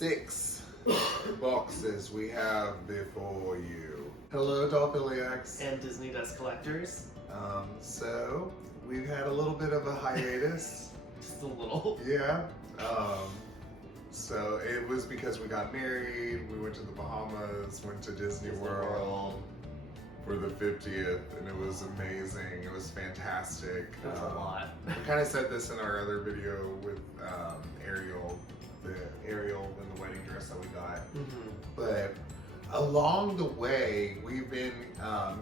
6 boxes we have before you. Hello, Dophiliacs. And Disney Dust Collectors. So we've had a little bit of a hiatus. Just a little. Yeah. So it was because we got married, we went to the Bahamas, went to Disney World for the 50th, and it was amazing. It was fantastic. It was a lot. We kind of said this in our other video with Ariel, the Ariel in the wedding dress that we got. Mm-hmm. But along the way, we've been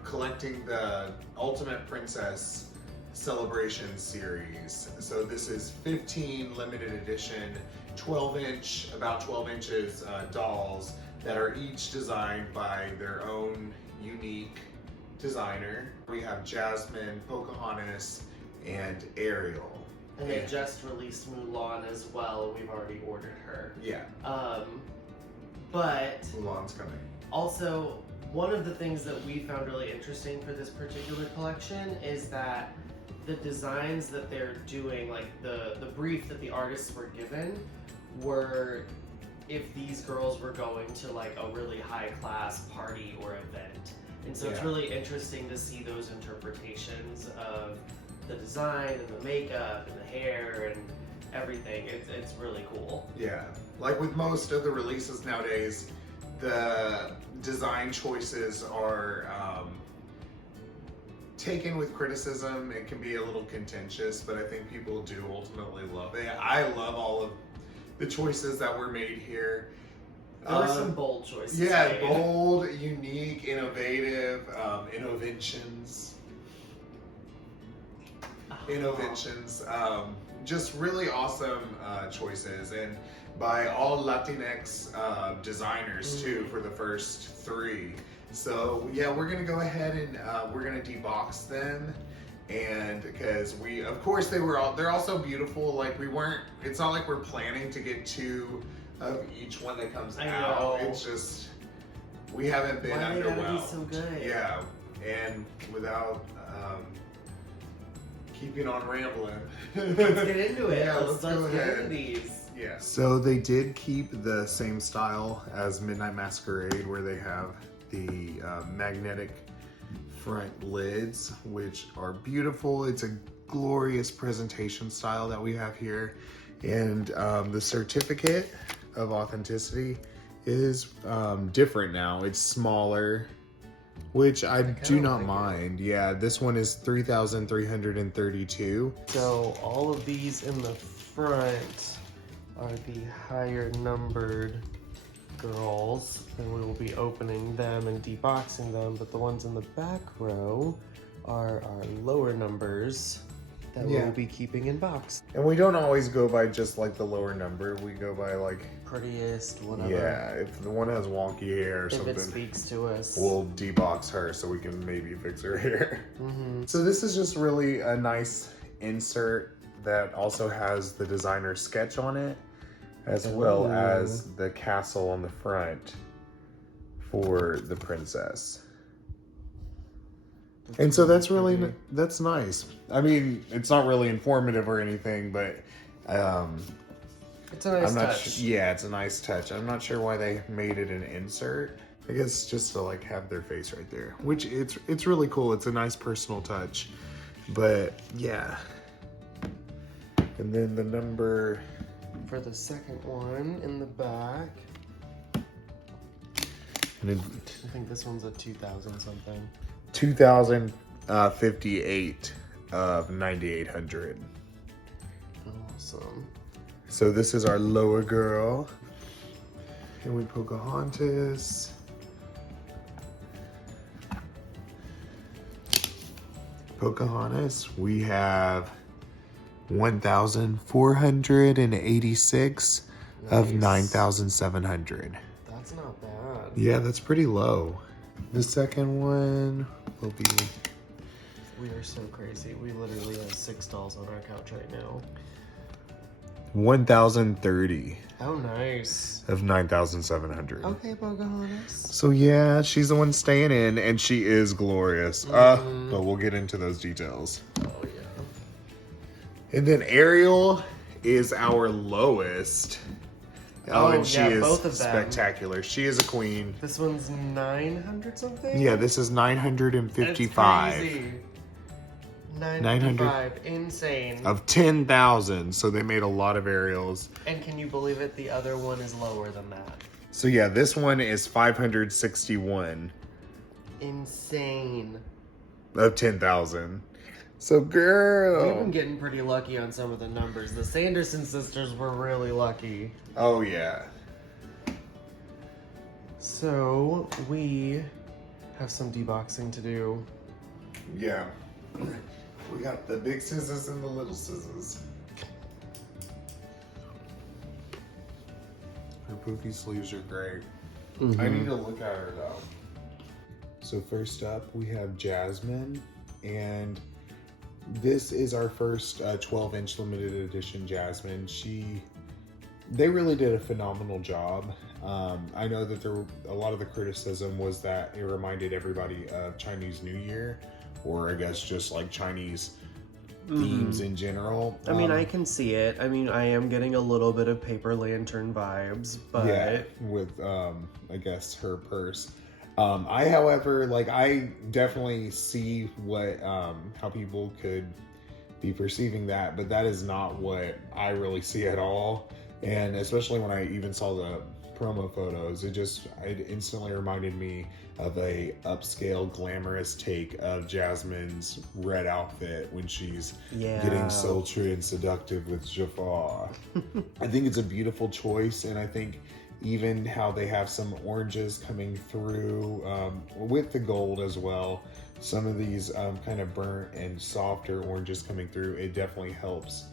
collecting the Ultimate Princess Celebration series. So this is 15 limited edition, about 12 inches dolls that are each designed by their own unique designer. We have Jasmine, Pocahontas, and Ariel. And they just released Mulan as well. We've already ordered her. Yeah. But Mulan's coming. Also, one of the things that we found really interesting for this particular collection is that the designs that they're doing, like the brief that the artists were given, were if these girls were going to like a really high class party or event. And so it's really interesting to see those interpretations of the design and the makeup and the hair and everything. It's really cool. Yeah, like with most of the releases nowadays, the design choices are taken with criticism. It can be a little contentious, but I think people do ultimately love it. I love all of the choices that were made here. There were some bold choices. Yeah, made. bold, unique, innovative, innovations. Just really awesome choices, and by all Latinx designers too for the first 3. So yeah, we're gonna go ahead and we're gonna debox them, and because they're also beautiful. Like it's not like we're planning to get 2 of each one that comes out. It's just we haven't been underwhelmed. Why they gotta be so good? Yeah, and without keeping on rambling. Let's get into it. Yeah, let's go get ahead. into these. Yeah. So they did keep the same style as Midnight Masquerade, where they have the magnetic front lids, which are beautiful. It's a glorious presentation style that we have here. And the certificate of authenticity is different now. It's smaller, which I do not mind. Yeah, this one is 3,332. So all of these in the front are the higher numbered girls, and we will be opening them and deboxing them, but the ones in the back row are our lower numbers that we'll be keeping in box. And we don't always go by just like the lower number. We go by like prettiest, whatever. Yeah, if the one has wonky hair or something, if it speaks to us, we'll debox her so we can maybe fix her hair. Mm-hmm. So this is just really a nice insert that also has the designer sketch on it, as well as the castle on the front for the princess. And so that's nice. I mean, it's not really informative or anything, but it's a nice touch. Yeah, it's a nice touch. I'm not sure why they made it an insert. I guess just to like have their face right there, which it's really cool. It's a nice personal touch, but yeah. And then the number for the second one in the back. And then, I think this one's a 2000 something. 2058 of 9800. Awesome. So this is our lower girl. Here we Pocahontas. We have 1,486 of 9,700. That's not bad. Yeah, that's pretty low. The second one will be... We are so crazy. We literally have 6 dolls on our couch right now. 1,030 Oh, nice. of 9,700. Okay, Pocahontas. So yeah, she's the one staying in, and she is glorious. But we'll get into those details. Oh, yeah. And then Ariel is our lowest Oh, and she yeah, is both of them. spectacular. She is a queen. This one's 900 something? Yeah, this is 955. That's crazy. 955. Insane. Of 10,000. So they made a lot of Ariels. And can you believe it? The other one is lower than that. So yeah, this one is 561. Insane. Of 10,000. So girl. We've been getting pretty lucky on some of the numbers. The Sanderson sisters were really lucky. Oh yeah. So we have some deboxing to do. Yeah. We got the big scissors and the little scissors. Her poofy sleeves are great. Mm-hmm. I need to look at her though. So first up we have Jasmine, and this is our first 12-inch limited edition Jasmine. They really did a phenomenal job. I know that a lot of the criticism was that it reminded everybody of Chinese New Year, or I guess just like Chinese themes in general. I mean, I can see it. I mean, I am getting a little bit of paper lantern vibes, but yeah, with I guess her purse. However, I definitely see what how people could be perceiving that, but that is not what I really see at all. And especially when I even saw the promo photos, it instantly reminded me of a upscale glamorous take of Jasmine's red outfit when she's getting sultry and seductive with Jafar. I think it's a beautiful choice, and I think even how they have some oranges coming through with the gold as well. Some of these kind of burnt and softer oranges coming through, it definitely helps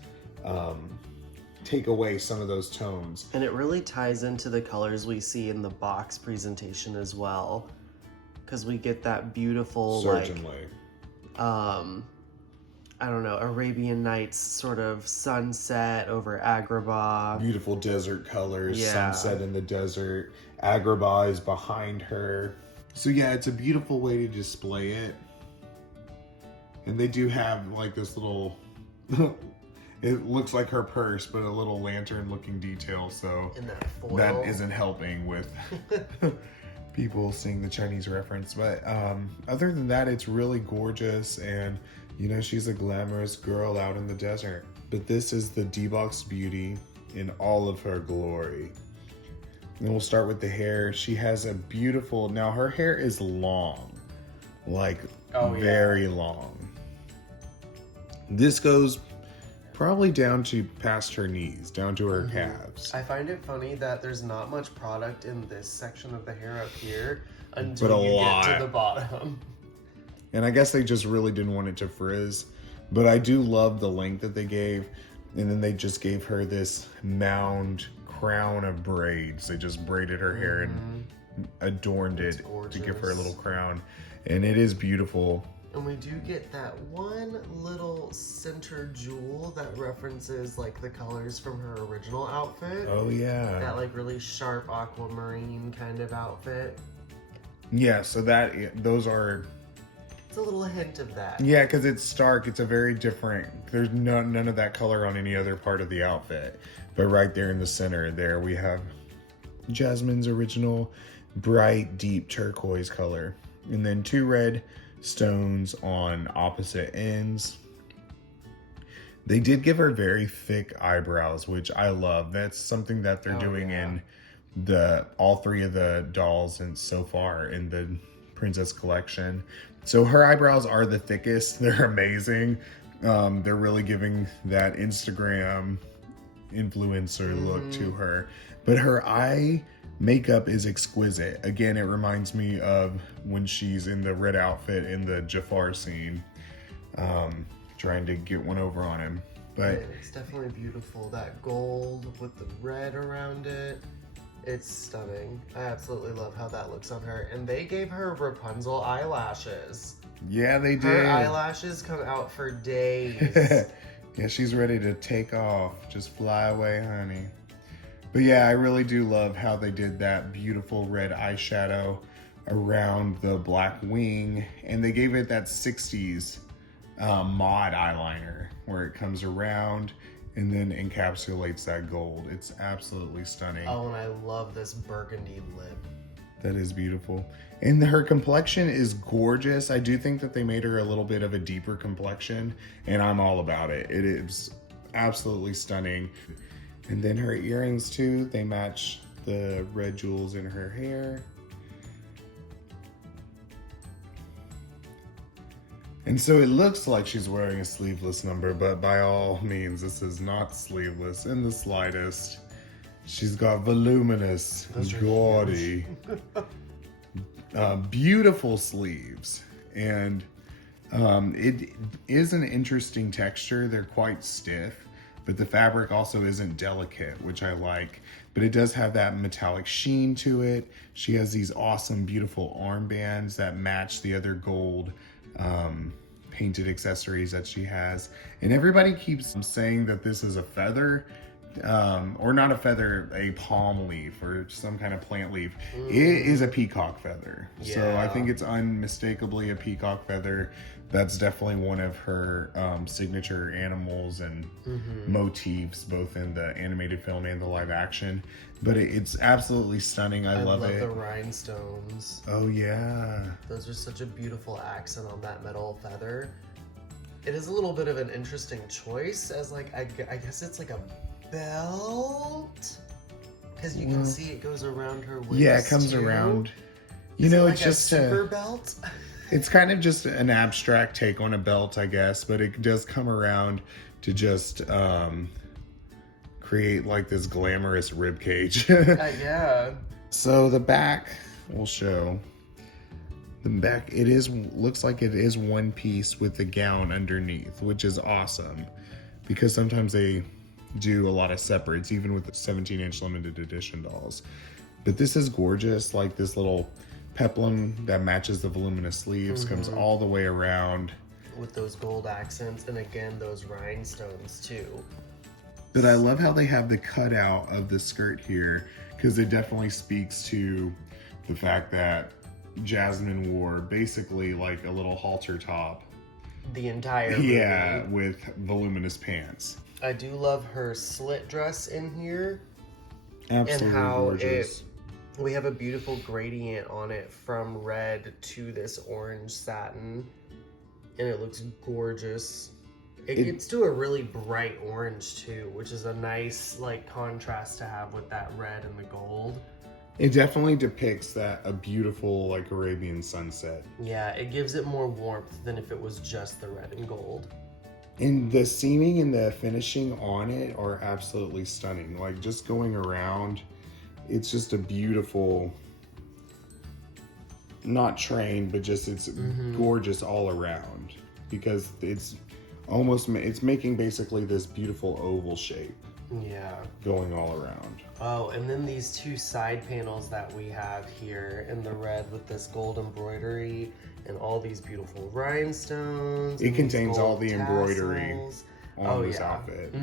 take away some of those tones. And it really ties into the colors we see in the box presentation as well, because we get that beautiful certainly I don't know, Arabian Nights sort of sunset over Agrabah. Beautiful desert colors, Yeah. sunset in the desert. Agrabah is behind her. So yeah, it's a beautiful way to display it. And they do have this little, it looks like her purse, but a little lantern looking detail. So In that foil. that isn't helping with people seeing the Chinese reference. But other than that, it's really gorgeous. And she's a glamorous girl out in the desert. But this is the D-Box beauty in all of her glory. And we'll start with the hair. She has a beautiful, now her hair is long, very long. This goes probably down to past her knees, down to her calves. I find it funny that there's not much product in this section of the hair up here until you get to the bottom. And I guess they just really didn't want it to frizz. But I do love the length that they gave. And then they just gave her this mound crown of braids. They just braided her hair and adorned it to give her a little crown. And it is beautiful. And we do get that one little center jewel that references the colors from her original outfit. Oh yeah. That really sharp aquamarine kind of outfit. Yeah, so those are... It's a little hint of that. Yeah, because it's stark. It's a very different... There's none of that color on any other part of the outfit. But right there in the center there, we have Jasmine's original bright, deep turquoise color. And then 2 red stones on opposite ends. They did give her very thick eyebrows, which I love. That's something that they're doing in all 3 of the dolls and so far in the Princess collection. So her eyebrows are the thickest. They're amazing. They're really giving that Instagram influencer look to her. But her eye makeup is exquisite. Again, it reminds me of when she's in the red outfit in the Jafar scene, trying to get one over on him. But it's definitely beautiful. That gold with the red around it. It's stunning. I absolutely love how that looks on her. And they gave her Rapunzel eyelashes. yeah, they did. Her eyelashes come out for days. Yeah, she's ready to take off. Just fly away, honey. But yeah, I really do love how they did that beautiful red eyeshadow around the black wing. And they gave it that 60s mod eyeliner where it comes around and then encapsulates that gold. It's absolutely stunning. Oh, and I love this burgundy lip. That is beautiful. And her complexion is gorgeous. I do think that they made her a little bit of a deeper complexion, and I'm all about it. It is absolutely stunning. And then her earrings too, they match the red jewels in her hair. And so it looks like she's wearing a sleeveless number, but by all means, this is not sleeveless in the slightest. She's got voluminous, gaudy, beautiful sleeves. And it is an interesting texture. They're quite stiff, but the fabric also isn't delicate, which I like. But it does have that metallic sheen to it. She has these awesome, beautiful armbands that match the other gold painted accessories that she has. And everybody keeps saying that this is a feather, or not a feather, a palm leaf or some kind of plant leaf. It is a peacock feather. Yeah. So I think it's unmistakably a peacock feather. That's definitely one of her signature animals and motifs, both in the animated film and the live action. But it's absolutely stunning. I love it. The rhinestones. Oh yeah. Those are such a beautiful accent on that metal feather. It is a little bit of an interesting choice as like, I guess it's like a belt, because you can see it goes around her waist. Yeah, it comes around. You know, it's just a super belt. It's kind of just an abstract take on a belt, I guess, but it does come around to just create like this glamorous rib cage. Yeah. So the back will show. The back, looks like it is one piece with the gown underneath, which is awesome, because sometimes they do a lot of separates, even with the 17-inch limited edition dolls. But this is gorgeous, like this little peplum that matches the voluminous sleeves, comes all the way around. With those gold accents, and again, those rhinestones too. But I love how they have the cutout of the skirt here, because it definitely speaks to the fact that Jasmine wore basically like a little halter top. The entire movie. Yeah, with voluminous pants. I do love her slit dress in here. Absolutely and how gorgeous. We have a beautiful gradient on it from red to this orange satin, and it looks gorgeous. It gets to a really bright orange too, which is a nice like contrast to have with that red and the gold. It definitely depicts a beautiful like Arabian sunset. Yeah, it gives it more warmth than if it was just the red and gold. And the seaming and the finishing on it are absolutely stunning. Like just going around, it's just a beautiful, not train, but just it's gorgeous all around, because it's making basically this beautiful oval shape. Yeah. Going all around. Oh, and then these two side panels that we have here in the red with this gold embroidery and all these beautiful rhinestones. It contains all the embroidery on this outfit.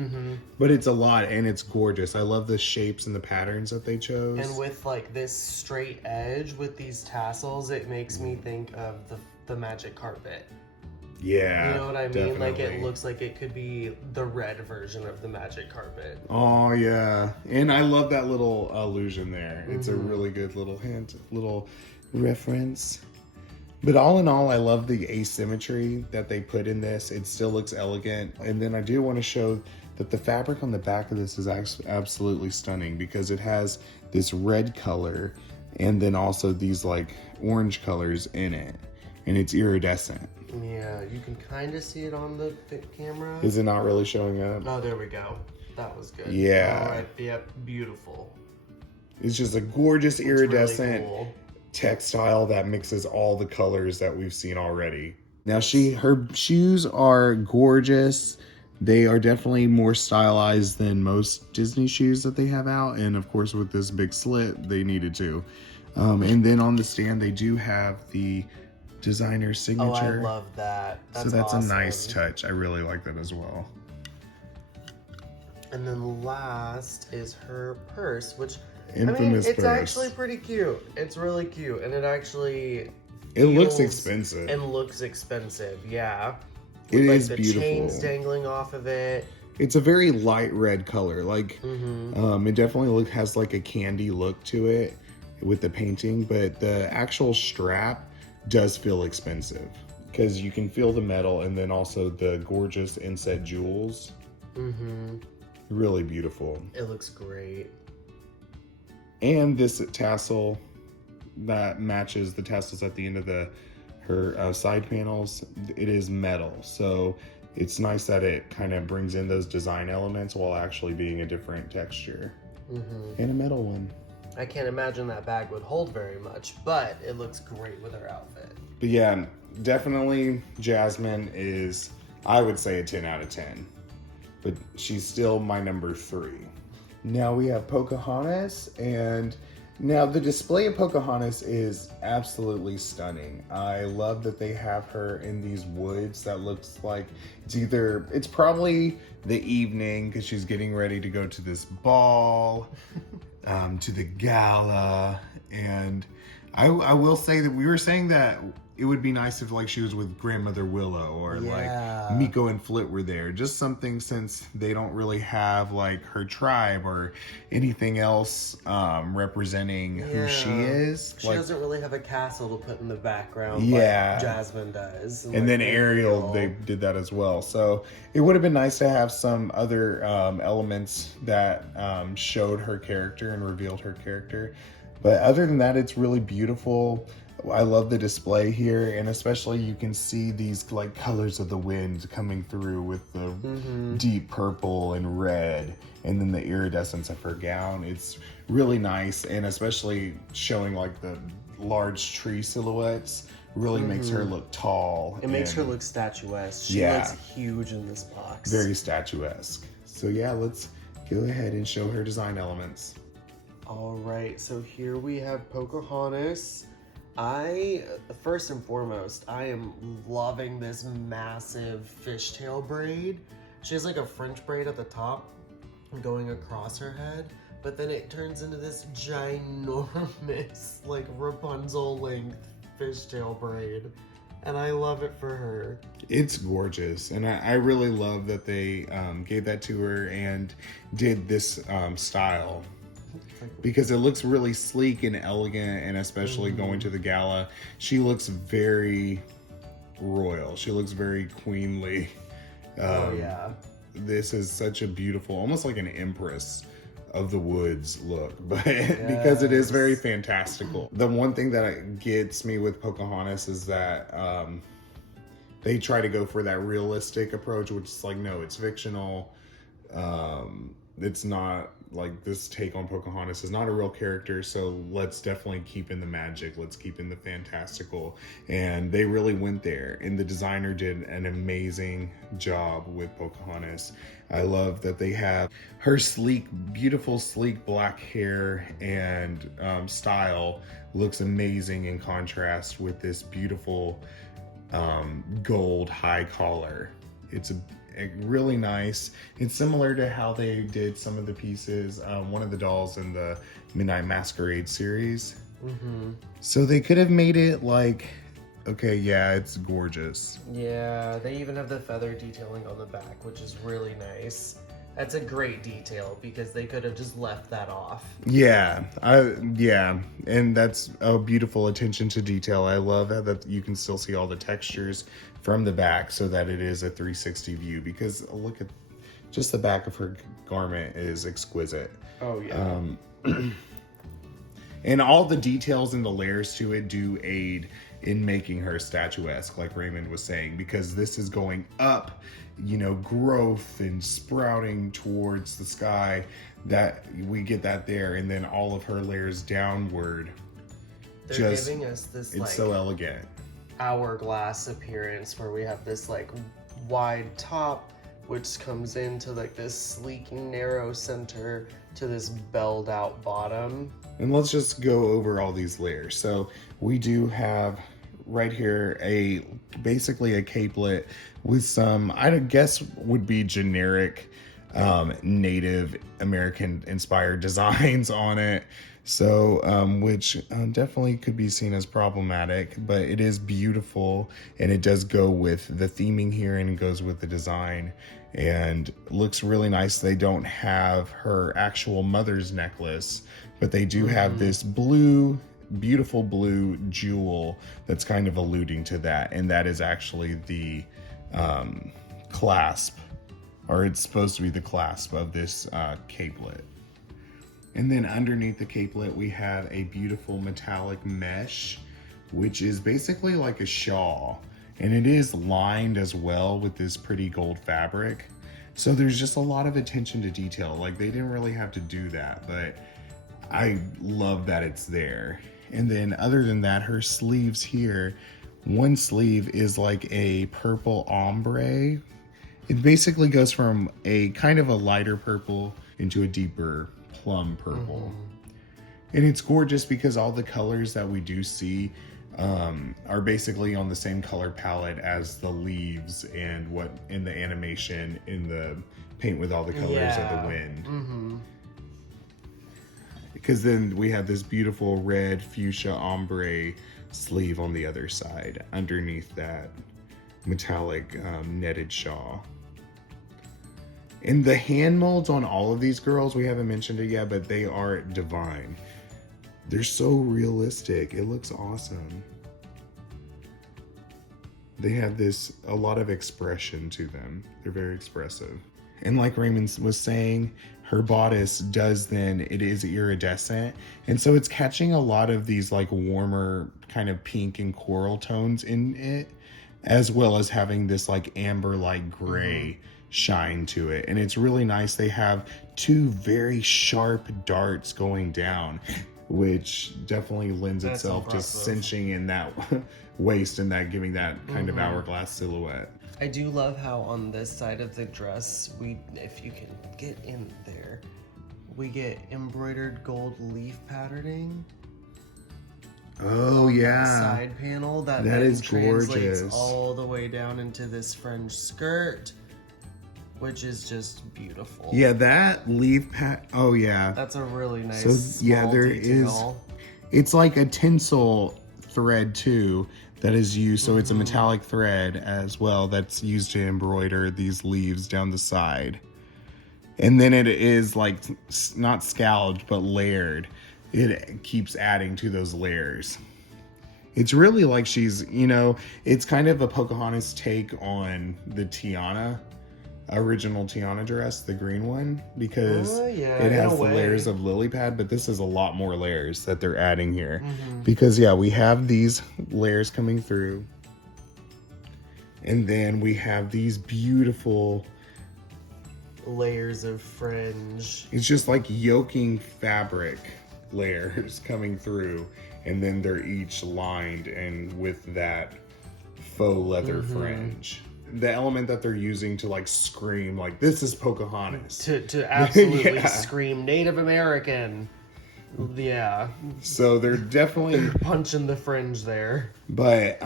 But it's a lot, and it's gorgeous. I love the shapes and the patterns that they chose. And with like this straight edge with these tassels, it makes me think of the magic carpet. Yeah, you know what I mean? definitely. Like it looks like it could be the red version of the magic carpet. Oh yeah, and I love that little allusion there. It's a really good little hint, little reference. But all in all, I love the asymmetry that they put in this. It still looks elegant. And then I do want to show that the fabric on the back of this is absolutely stunning, because it has this red color and then also these like orange colors in it, and it's iridescent. Yeah, you can kind of see it on the camera. Is it not really showing up? Oh, there we go. That was good. Yeah. All right. Yep. Beautiful. It's just a gorgeous iridescent really cool textile that mixes all the colors that we've seen already. Now her shoes are gorgeous. They are definitely more stylized than most Disney shoes that they have out. And of course, with this big slit, they needed to. And then on the stand, they do have the designer signature. Oh, I love that. That's awesome. A nice touch. I really like that as well. And then last is her purse, which infamous it's purse. Actually pretty cute. It's really cute, and it looks expensive. And looks expensive, yeah. It with, is the beautiful. Chains dangling off of it. It's a very light red color. Like, it definitely has like a candy look to it with the painting, but the actual strap does feel expensive because you can feel the metal and then also the gorgeous inset jewels. Really beautiful. It looks great. And this tassel that matches the tassels at the end of her side panels, it is metal. So it's nice that it kind of brings in those design elements while actually being a different texture. And a metal one. I can't imagine that bag would hold very much, but it looks great with her outfit. But yeah, definitely Jasmine is, I would say, a 10 out of 10. But she's still my number 3. Now we have Pocahontas, and now the display of Pocahontas is absolutely stunning. I love that they have her in these woods that looks like it's probably the evening because she's getting ready to go to this ball, to the gala. And I will say that we were saying that it would be nice if like she was with Grandmother Willow or like Miko and Flit were there. Just something, since they don't really have like her tribe or anything else representing who she is. She doesn't really have a castle to put in the background like Jasmine does. And then Ariel, they did that as well. So it would have been nice to have some other elements that showed her character and revealed her character. But other than that, it's really beautiful. I love the display here, and especially you can see these like colors of the wind coming through with the deep purple and red, and then the iridescence of her gown. It's really nice, and especially showing like the large tree silhouettes really makes her look tall. It makes her look statuesque. She looks huge in this box. Very statuesque. So yeah, let's go ahead and show her design elements. All right, so here we have Pocahontas. First and foremost, I am loving this massive fishtail braid. She has like a French braid at the top going across her head, but then it turns into this ginormous, like Rapunzel length fishtail braid. And I love it for her. It's gorgeous. And I really love that they gave that to her and did this style. Because it looks really sleek and elegant, and especially going to the gala, she looks very royal. She looks very queenly. This is such a beautiful, almost like an empress of the woods look, but because it is very fantastical. The one thing that gets me with Pocahontas is that they try to go for that realistic approach, which is like, no, it's fictional. It's not like this take on Pocahontas is not a real character, so let's definitely keep in the magic, let's keep in the fantastical. And they really went there, and the designer did an amazing job with Pocahontas. I love that they have her sleek, beautiful, sleek black hair and style looks amazing in contrast with this beautiful gold high collar. It's really nice. It's similar to how they did some of the pieces, one of the dolls in the Midnight Masquerade series. So they could have made it like, okay, yeah, it's gorgeous. Yeah, they even have the feather detailing on the back, which is really nice. That's a great detail because they could have just left that off. Yeah, and that's a beautiful attention to detail. I love that you can still see all the textures from the back so that it is a 360 view, because look at just the back of her garment is exquisite. Oh yeah. And all the details and the layers to it do aid in making her statuesque, like Raymond was saying, because this is going up, you know, growth and sprouting towards the sky, that we get that there, and then all of her layers downward. They're giving us this, it's so elegant, hourglass appearance where we have this like wide top, which comes into like this sleek narrow center to this belled out bottom. And let's just go over all these layers. So we do have right here basically a capelet with some, I guess would be generic Native American inspired designs on it. So which definitely could be seen as problematic, but it is beautiful, and it does go with the theming here and it goes with the design. and looks really nice. They don't have her actual mother's necklace, but they do have this blue, beautiful blue jewel that's kind of alluding to that, and that is actually the clasp, or it's supposed to be the clasp of this capelet. And then underneath the capelet we have a beautiful metallic mesh, which is basically like a shawl, and it is lined as well with this pretty gold fabric. So there's just a lot of attention to detail. Like, they didn't really have to do that, but I love that it's there. And then other than that, her sleeves here, one sleeve is like a purple ombre. It basically goes from a kind of a lighter purple into a deeper plum purple. And it's gorgeous because all the colors that we do see are basically on the same color palette as the leaves and what in the animation in the paint with all the colors of the wind. Because then we have this beautiful red fuchsia ombre sleeve on the other side underneath that metallic netted shawl. And the hand molds on all of these girls, we haven't mentioned it yet, but they are divine. They're so realistic. It looks awesome. They have a lot of expression to them. They're very expressive. And like Raymond was saying, her bodice it is iridescent. And so it's catching a lot of these like warmer kind of pink and coral tones in it, as well as having this like amber-like gray shine to it. And it's really nice. They have two very sharp darts going down, which definitely lends itself to cinching in that waist and that giving that kind of hourglass silhouette. I do love how on this side of the dress, if you can get in there, we get embroidered gold leaf patterning. Oh yeah, that side panel that is translates gorgeous all the way down into this fringe skirt, which is just beautiful. Yeah, that leaf oh yeah, that's a really nice. So yeah, there detail. It's like a tinsel thread too that is used. So it's a metallic thread as well that's used to embroider these leaves down the side. And then it is like not scalloped but layered. It keeps adding to those layers. It's really like she's, it's kind of a Pocahontas take on the Tiana, original Tiana dress, the green one, because it has the layers of lily pad, but this is a lot more layers that they're adding here. Because we have these layers coming through, and then we have these beautiful layers of fringe. It's just like yoking fabric layers coming through, and then they're each lined and with that faux leather fringe. The element that they're using to like scream like this is Pocahontas, to absolutely scream Native American. Yeah, so they're definitely punching the fringe there. But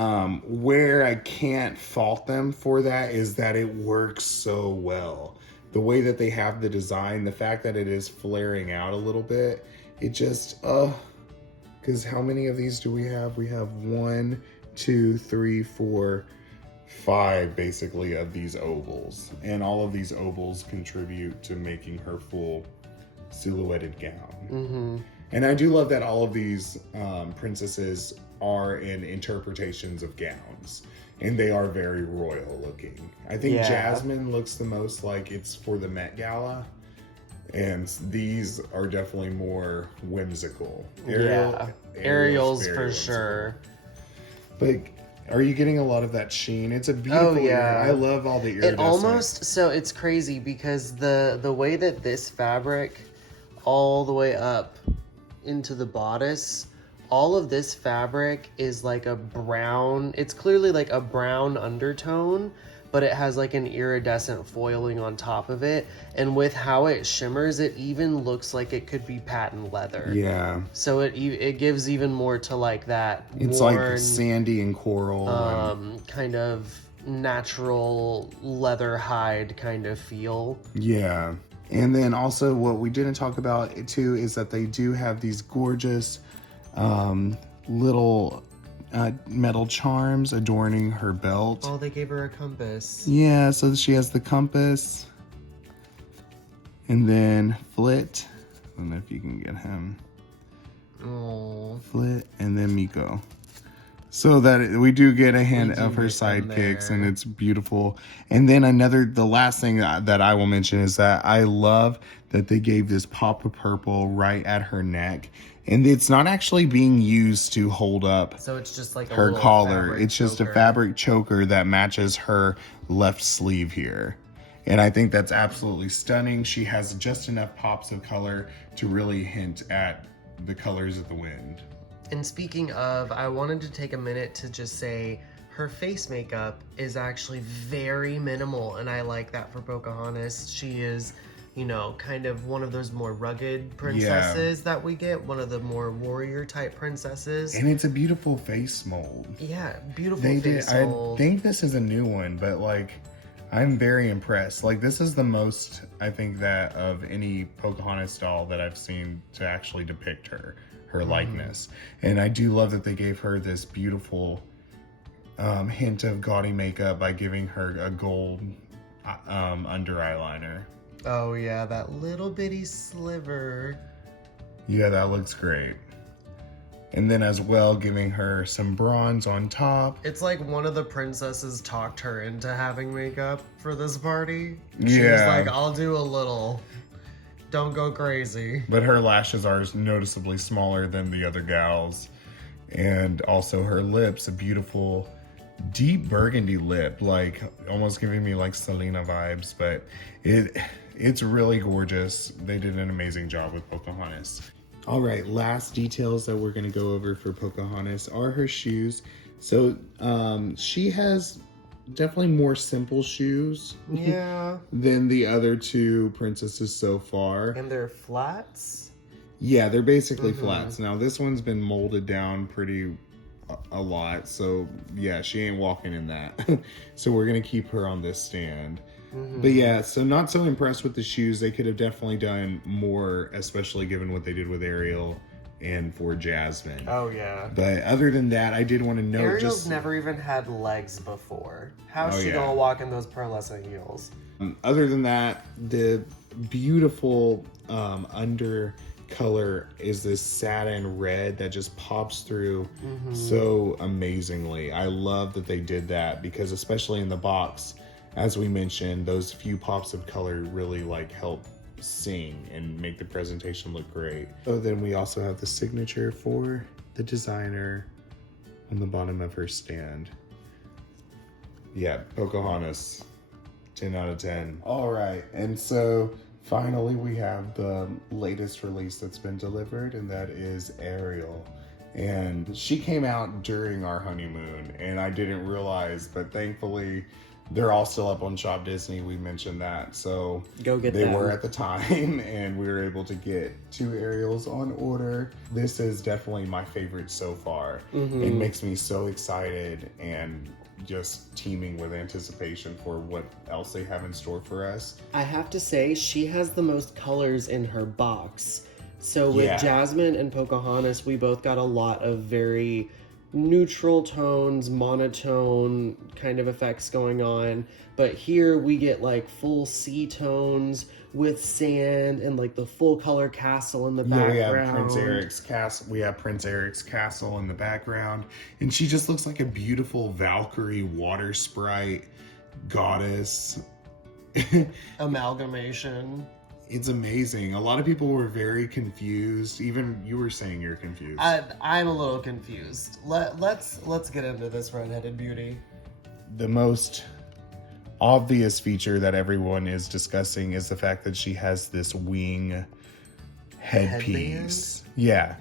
where I can't fault them for that is that it works so well. The way that they have the design, the fact that it is flaring out a little bit, it just because how many of these do we have? We have 1, 2, 3, 4, 5 basically of these ovals, and all of these ovals contribute to making her full silhouetted gown. And I do love that all of these princesses are in interpretations of gowns, and they are very royal looking. I think Jasmine looks the most like it's for the Met Gala, and these are definitely more whimsical. Ariel's for whimsical. Sure. But are you getting a lot of that sheen? It's a beautiful ear. I love all the iridescent. It almost, so it's crazy because the way that this fabric all the way up into the bodice, all of this fabric is like a brown, it's clearly like a brown undertone, but it has like an iridescent foiling on top of it. And with how it shimmers, it even looks like it could be patent leather. Yeah. So it gives even more to like that it's worn, like sandy and coral. Kind of natural leather hide kind of feel. Yeah. And then also what we didn't talk about too is that they do have these gorgeous little metal charms adorning her belt. Oh, they gave her a compass. Yeah, so she has the compass. And then Flit. I don't know if you can get him. Oh. Flit, and then Miko. So that we do get a hint of her sidekicks, and it's beautiful. And then the last thing that I will mention is that I love that they gave this pop of purple right at her neck. And it's not actually being used to hold up So it's just like her collar. It's just a fabric choker that matches her left sleeve here. And I think that's absolutely stunning. She has just enough pops of color to really hint at the colors of the wind. And speaking of, I wanted to take a minute to just say her face makeup is actually very minimal, and I like that for Pocahontas. She is, you know, kind of one of those more rugged princesses that we get, one of the more warrior type princesses. And it's a beautiful face mold. Yeah, beautiful face mold. I think this is a new one, but like, I'm very impressed. Like, this is the most, I think, that of any Pocahontas doll that I've seen to actually depict her likeness. And I do love that they gave her this beautiful hint of gaudy makeup by giving her a gold under eyeliner. Oh yeah, that little bitty sliver. Yeah, that looks great. And then as well, giving her some bronze on top. It's like one of the princesses talked her into having makeup for this party. She was like, I'll do a little. Don't go crazy. But her lashes are noticeably smaller than the other gals. And also her lips, a beautiful deep burgundy lip, like almost giving me like Selena vibes, but it's really gorgeous. They did an amazing job with Pocahontas. All right, last details that we're going to go over for Pocahontas are her shoes. So she has definitely more simple shoes than the other two princesses so far. And they're flats? Yeah, they're basically flats. Now this one's been molded down pretty a lot, so yeah, she ain't walking in that. So we're gonna keep her on this stand. But yeah, so not so impressed with the shoes. They could have definitely done more, especially given what they did with Ariel and for Jasmine. Oh yeah. But other than that, I did want to note Ariel's never even had legs before. How's she gonna walk in those pearlescent heels? Other than that, the beautiful under color is this satin red that just pops through so amazingly. I love that they did that, because especially in the box, as we mentioned, those few pops of color really like help sing and make the presentation look great. So then we also have the signature for the designer on the bottom of her stand. Yeah, Pocahontas, 10 out of 10. All right, and so finally we have the latest release that's been delivered, and that is Ariel. And she came out during our honeymoon, and I didn't realize, but thankfully they're all still up on Shop Disney. We mentioned that. So go get they them. were at the time, and we were able to get 2 Ariels on order. This is definitely my favorite so far. It makes me so excited and just teeming with anticipation for what else they have in store for us. I have to say, she has the most colors in her box. So with Jasmine and Pocahontas, we both got a lot of very neutral tones, monotone kind of effects going on. But here we get like full sea tones with sand and like the full color castle in the background. We have Prince Eric's castle. We have Prince Eric's castle in the background, and she just looks like a beautiful Valkyrie water sprite goddess amalgamation. It's amazing. A lot of people were very confused. Even you were saying you're confused. I'm a little confused. Let's get into this redheaded beauty. The most obvious feature that everyone is discussing is the fact that she has this wing headpiece. Yeah.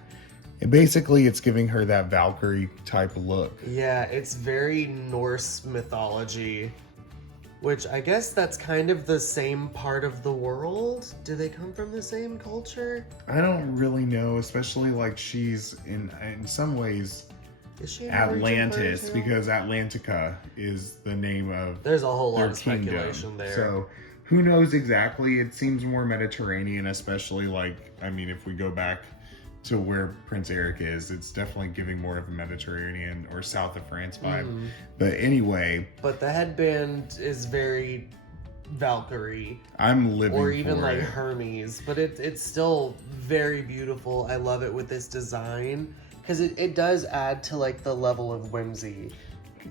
And basically it's giving her that Valkyrie type look. Yeah, it's very Norse mythology. Which I guess that's kind of the same part of the world. Do they come from the same culture? I don't really know, especially like she's in some ways Is she Atlantis, because Atlantica is the name of there's a whole lot their of kingdom. speculation there. So who knows exactly? It seems more Mediterranean, especially like, I mean, if we go back to where Prince Eric is. It's definitely giving more of a Mediterranean or south of France vibe. But anyway. But the headband is very Valkyrie. I'm living or even for like it. Hermes, but it's still very beautiful. I love it with this design because it does add to like the level of whimsy.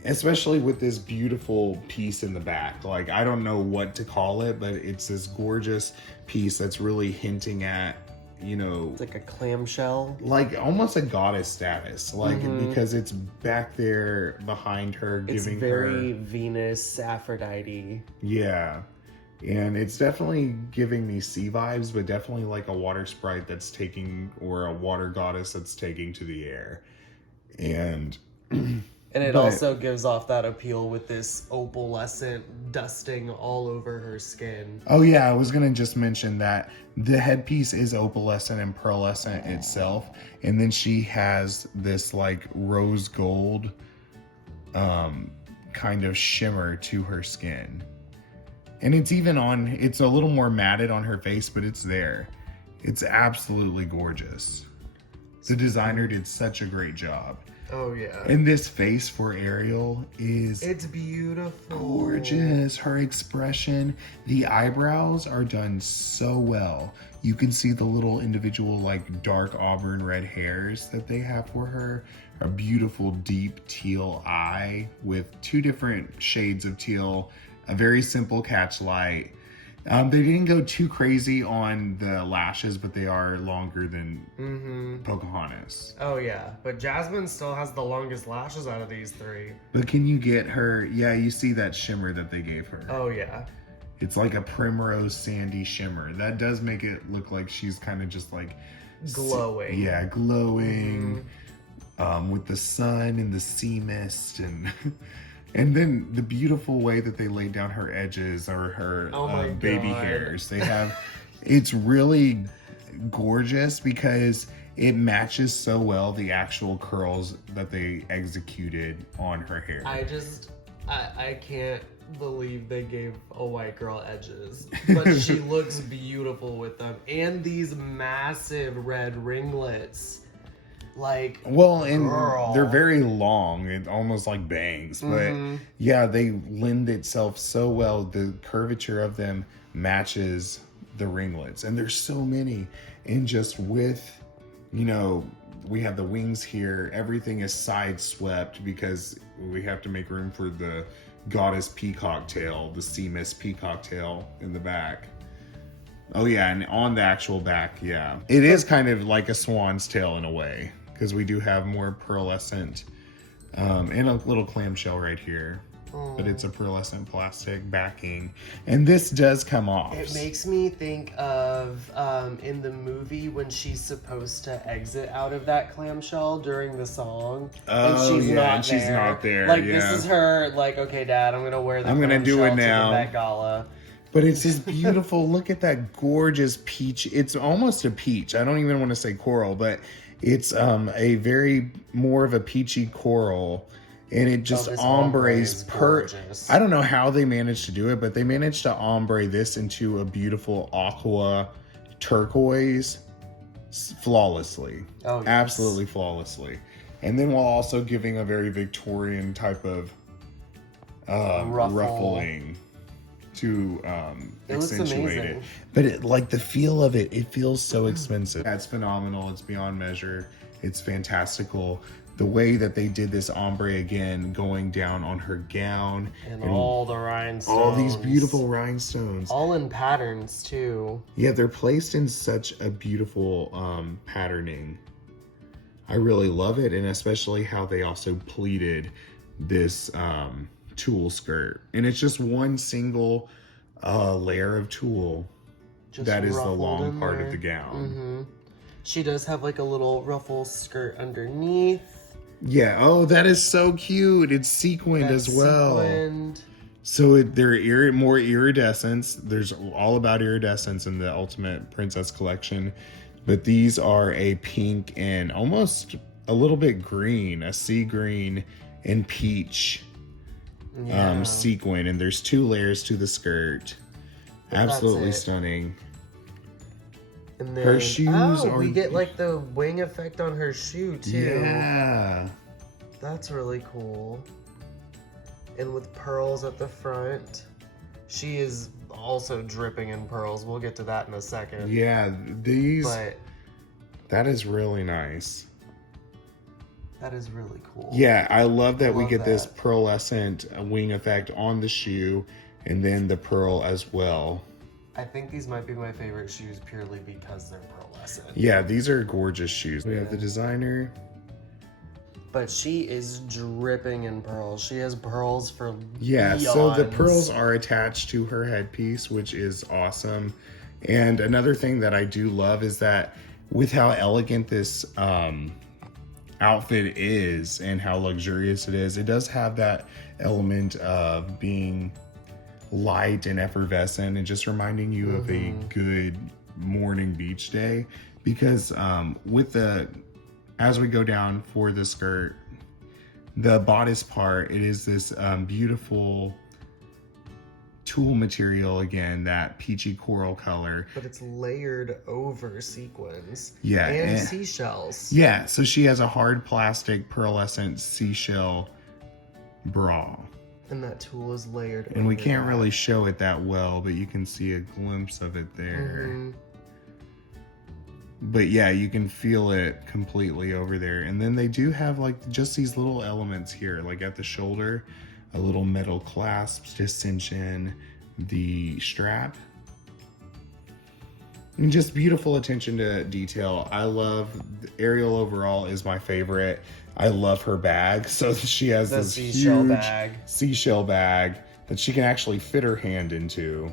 Especially with this beautiful piece in the back. Like, I don't know what to call it, but it's this gorgeous piece that's really hinting at, you know... It's like a clamshell. Like, almost a goddess status. Like, because it's back there behind her, giving her... It's very Venus, Aphrodite. Yeah. And it's definitely giving me sea vibes, but definitely like a water sprite that's taking... or a water goddess that's taking to the air. And... And it also gives off that appeal with this opalescent dusting all over her skin. Oh yeah, I was gonna just mention that the headpiece is opalescent and pearlescent itself, and then she has this like rose gold kind of shimmer to her skin. And it's a little more matted on her face, but it's there. It's absolutely gorgeous. The designer did such a great job. Oh yeah. And this face for Ariel it's beautiful. Gorgeous. Her expression, the eyebrows are done so well. You can see the little individual like dark auburn red hairs that they have for her. A beautiful deep teal eye with 2 different shades of teal, a very simple catch light. They didn't go too crazy on the lashes, but they are longer than Pocahontas. Oh yeah, but Jasmine still has the longest lashes out of these 3. But can you get her? Yeah, you see that shimmer that they gave her. Oh yeah. It's like a primrose sandy shimmer. That does make it look like she's kind of just like... glowing. Yeah, glowing. With the sun and the sea mist and... And then the beautiful way that they laid down her edges or her baby hairs. They have, it's really gorgeous because it matches so well the actual curls that they executed on her hair. I can't believe they gave a white girl edges, but she looks beautiful with them. And these massive red ringlets. Like, well, and they're very long, it almost like bangs, but yeah, they lend itself so well. The curvature of them matches the ringlets, and there's so many. And just with, you know, we have the wings here, everything is side swept because we have to make room for the goddess peacock tail, the sea mist peacock tail in the back. Oh yeah, and on the actual back, yeah, it is kind of like a swan's tail in a way. Because we do have more pearlescent and a little clamshell right here. But it's a pearlescent plastic backing. And this does come off. It makes me think of in the movie when she's supposed to exit out of that clamshell during the song. Oh, and she's not there. Like, yeah. This is her, like, okay, Dad, I'm going to wear the I'm gonna do it now. to the Met Gala. But it's this beautiful, look at that gorgeous peach. It's almost a peach. I don't even want to say coral, but... It's a very more of a peachy coral, and it just ombres I don't know how they managed to do it, but they managed to ombre this into a beautiful aqua turquoise flawlessly. Oh, yes. Absolutely flawlessly. And then while also giving a very Victorian type of ruffling to accentuate it. But it, like the feel of it, it feels so expensive. That's phenomenal. It's beyond measure. It's fantastical. The way that they did this ombre again, going down on her gown. And all the rhinestones. All these beautiful rhinestones. All in patterns too. Yeah, they're placed in such a beautiful patterning. I really love it. And especially how they also pleated this tulle skirt, and it's just one single layer of tulle that is the long part of the gown. She does have like a little ruffle skirt underneath. Yeah. Oh, that is so cute. It's sequined as well. So they're more iridescence. There's all about iridescence in the Ultimate Princess collection, but these are a pink and almost a little bit green, a sea green and peach. Sequin, and there's 2 layers to the skirt. Absolutely stunning. And then, her shoes are... we get like the wing effect on her shoe too. Yeah. That's really cool. And with pearls at the front. She is also dripping in pearls. We'll get to that in a second. Yeah, these... But that is really nice. that is really cool. Yeah, I love that we get this that. pearlescent wing effect on the shoe and then the pearl as well. I think these might be my favorite shoes purely because they're pearlescent. Yeah, these are gorgeous shoes. We have the designer. But she is dripping in pearls. She has pearls for Yeah, so the eons. pearls are attached to her headpiece, which is awesome. And another thing that I do love is that with how elegant this outfit is and how luxurious it is, it does have that element of being light and effervescent and just reminding you of a good morning beach day. Because with the... as we go down for the skirt, the bodice part, it is this beautiful tulle material again, that peachy coral color. But it's layered over sequins. Yeah. And seashells. Yeah, so she has a hard plastic pearlescent seashell bra. And that tulle is layered And we over can't that. really show it that well, but you can see a glimpse of it there. Mhm. But yeah, you can feel it completely over there. And then they do have like just these little elements here, like at the shoulder, a little metal clasp to cinch in the strap. And just beautiful attention to detail. I love Ariel overall is my favorite. I love her bag. So she has The this seashell huge bag. seashell bag that she can actually fit her hand into.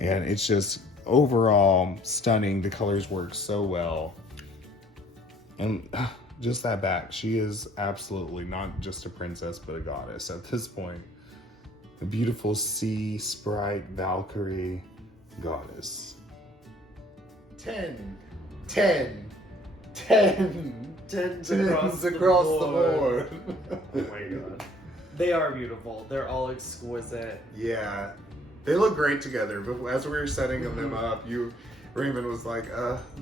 And it's just overall stunning. The colors work so well. And just that back. She is absolutely not just a princess, but a goddess at this point. A beautiful sea sprite, Valkyrie goddess. 10, 10, 10. Tens Across the board. Oh my god. They are beautiful. They're all exquisite. Yeah. They look great together, but as we were setting them up, Raymond was like,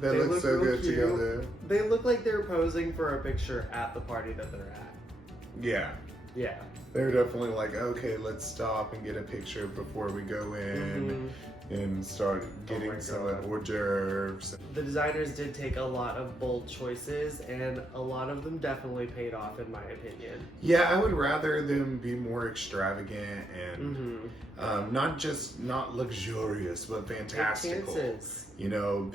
they look so real good cute. together. They look like they're posing for a picture at the party that they're at. Yeah. Yeah. They're definitely like, okay, let's stop and get a picture before we go in and start getting some hors d'oeuvres. The designers did take a lot of bold choices, and a lot of them definitely paid off, in my opinion. Yeah, I would rather them be more extravagant and not luxurious, but fantastical. You know,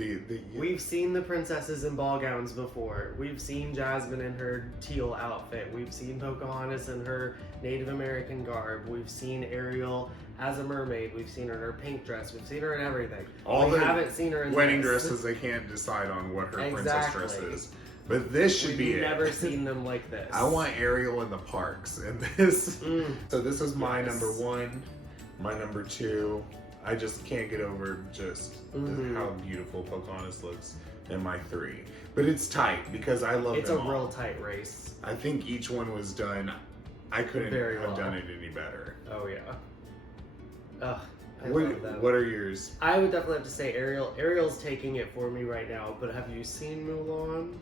We've seen the princesses in ball gowns before. We've seen Jasmine in her teal outfit. We've seen Pocahontas in her Native American garb. We've seen Ariel as a mermaid. We've seen her in her pink dress. We've seen her in everything. We haven't seen her in wedding this. dresses. They can't decide on what her princess Exactly. dress is. But this should be We've it. never seen them like this. I want Ariel in the parks and this. So this is my number one, my number two. I just can't get over just how beautiful Pocahontas looks in my three. But it's tight because I love It's them a all. real tight race. I think each one was done. I couldn't Very have well. done it any better. Oh yeah. Ugh, I love them. What are yours? I would definitely have to say Ariel. Ariel's taking it for me right now, but have you seen Mulan?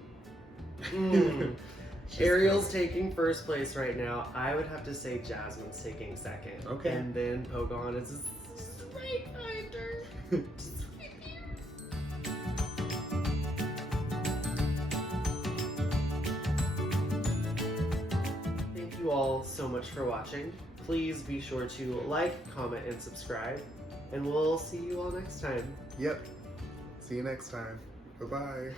Ariel's taking first place right now. I would have to say Jasmine's taking second. Okay. And then Pocahontas is right behind her. Just right there. Thank you all so much for watching. Please be sure to like, comment, and subscribe. And we'll see you all next time. Yep. See you next time. Bye-bye.